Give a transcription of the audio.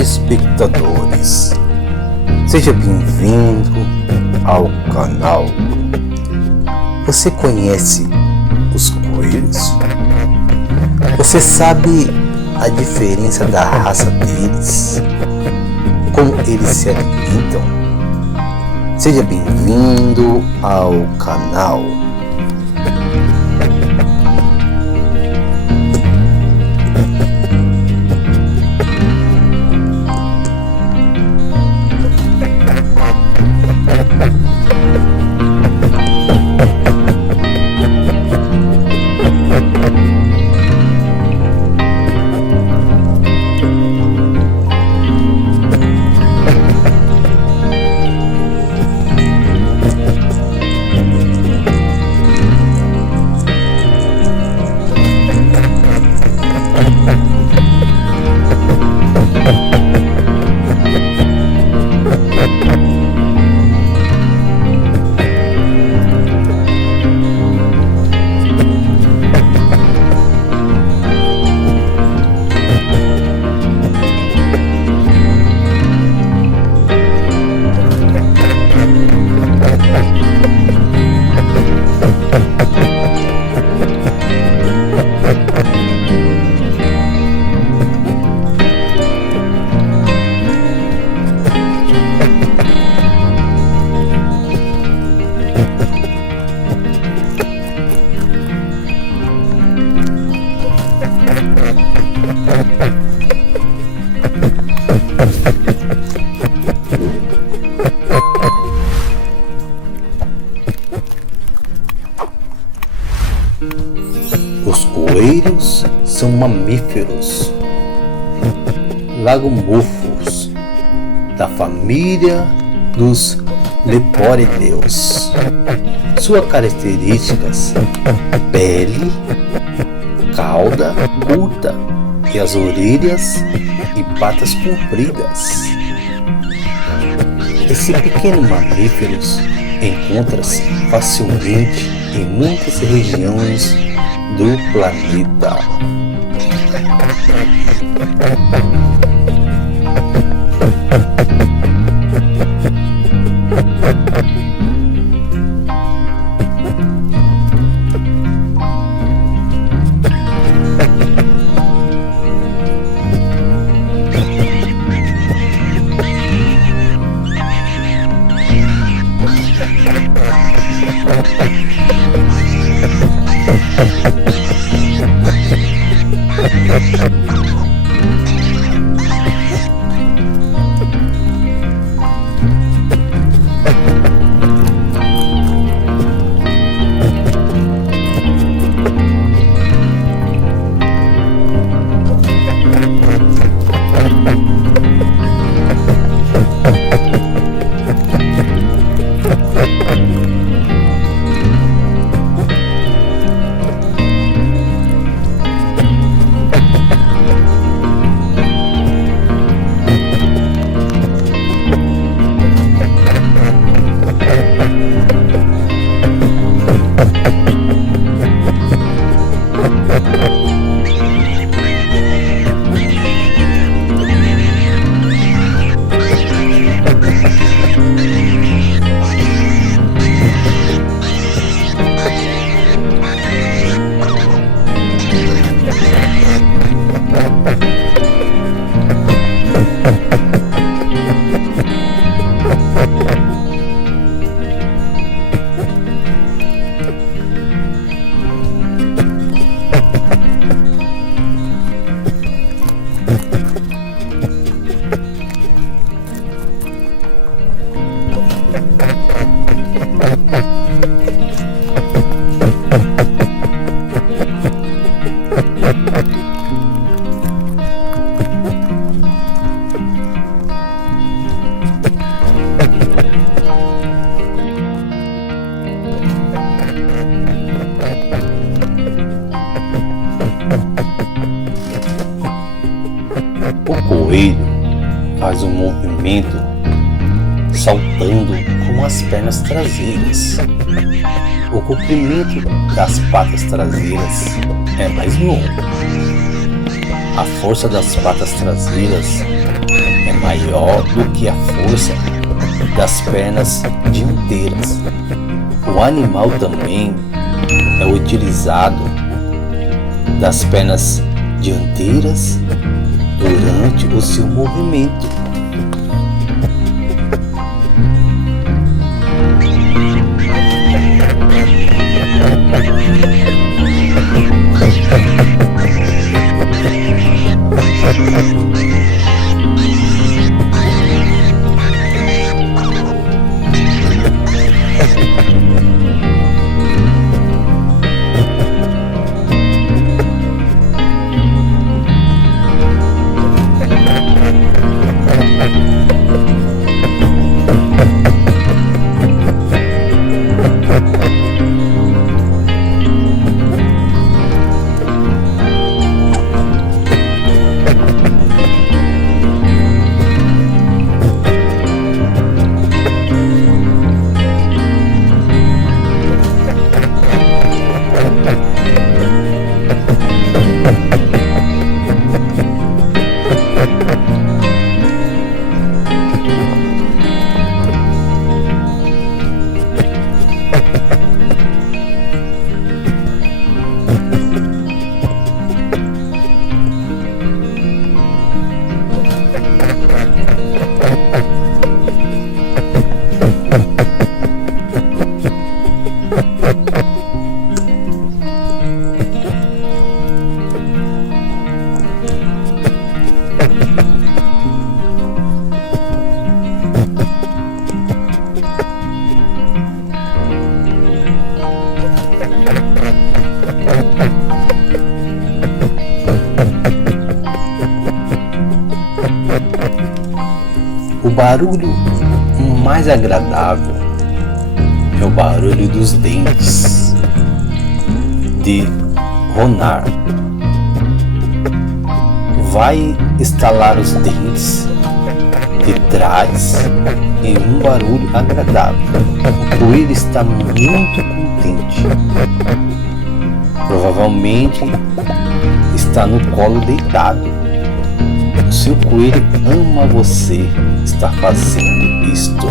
Espectadores, seja bem-vindo ao canal. Você conhece os coelhos? Você sabe a diferença da raça deles? Como eles se alimentam? Seja bem-vindo ao canal. Os coelhos são mamíferos lagomorfos da família dos leporídeos. Suas características: pele, cauda curta e as orelhas e patas compridas. Esse pequeno mamíferos encontra-se facilmente em muitas regiões do planeta. faz um movimento saltando com as pernas traseiras. O comprimento das patas traseiras é mais longo. A força das patas traseiras é maior do que a força das pernas dianteiras. O animal também é utilizado das pernas dianteiras durante o seu movimento. O barulho mais agradável é o barulho dos dentes de ronar. Vai estalar os dentes de trás em um barulho agradável. O coelho está muito contente. Provavelmente está no colo deitado. O seu coelho ama você estar fazendo isto.